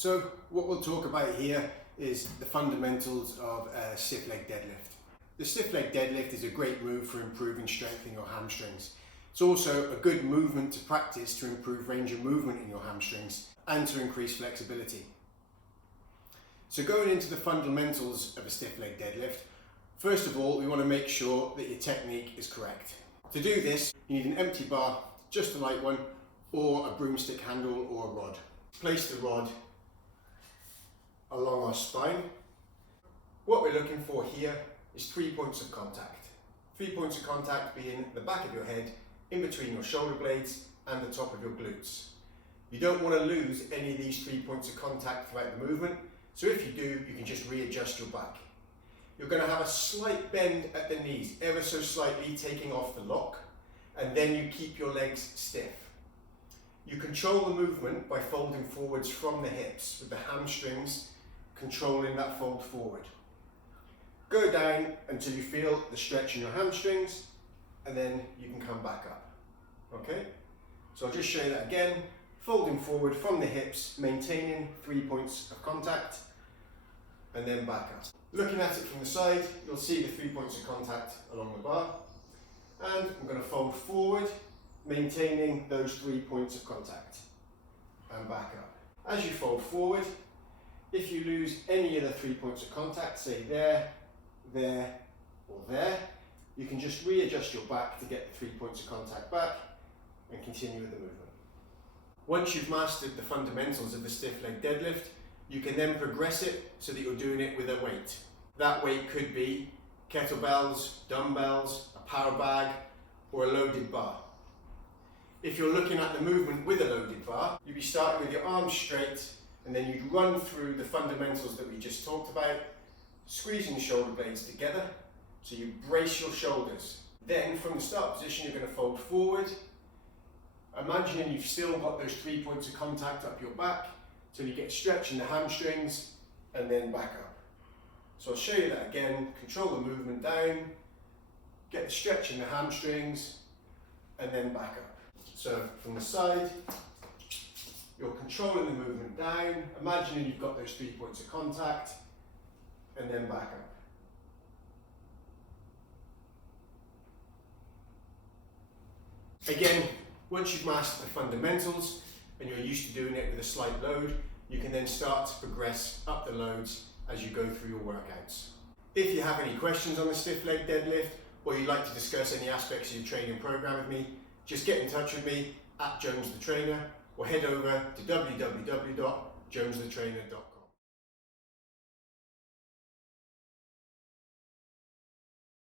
So what we'll talk about here is the fundamentals of a stiff leg deadlift. The stiff leg deadlift is a great move for improving strength in your hamstrings. It's also a good movement to practice to improve range of movement in your hamstrings and to increase flexibility. So going into the fundamentals of a stiff leg deadlift, first of all we want to make sure that your technique is correct. To do this you need an empty bar, just a light one, or a broomstick handle or a rod. Place the rod along our spine. What we're looking for here is 3 points of contact. 3 points of contact being the back of your head, in between your shoulder blades and the top of your glutes. You don't want to lose any of these 3 points of contact throughout the movement, so if you do, you can just readjust your back. You're going to have a slight bend at the knees, ever so slightly, taking off the lock, and then you keep your legs stiff. You control the movement by folding forwards from the hips, with the hamstrings controlling that fold forward. Go down until you feel the stretch in your hamstrings, and then you can come back up. Okay? So I'll just show you that again. Folding forward from the hips, maintaining 3 points of contact, and then back up. Looking at it from the side, you'll see the 3 points of contact along the bar, and I'm going to fold forward, maintaining those 3 points of contact, and back up. As you fold forward, if you lose any of the 3 points of contact, say there, there, or there, you can just readjust your back to get the 3 points of contact back and continue with the movement. Once you've mastered the fundamentals of the stiff leg deadlift, you can then progress it so that you're doing it with a weight. That weight could be kettlebells, dumbbells, a power bag, or a loaded bar. If you're looking at the movement with a loaded bar, you'd be starting with your arms straight, and then you'd run through the fundamentals that we just talked about, squeezing the shoulder blades together, so you brace your shoulders. Then from the start position you're going to fold forward, imagining you've still got those 3 points of contact up your back, till you get stretch in the hamstrings, and then back up. So I'll show you that again. Control the movement down, get the stretch in the hamstrings, and then back up. So from the side, you're controlling the movement down, imagining you've got those 3 points of contact, and then back up. Again, once you've mastered the fundamentals and you're used to doing it with a slight load, you can then start to progress up the loads as you go through your workouts. If you have any questions on the stiff leg deadlift, or you'd like to discuss any aspects of your training program with me, just get in touch with me at Jones the Trainer, or head over to www.jonesthetrainer.com.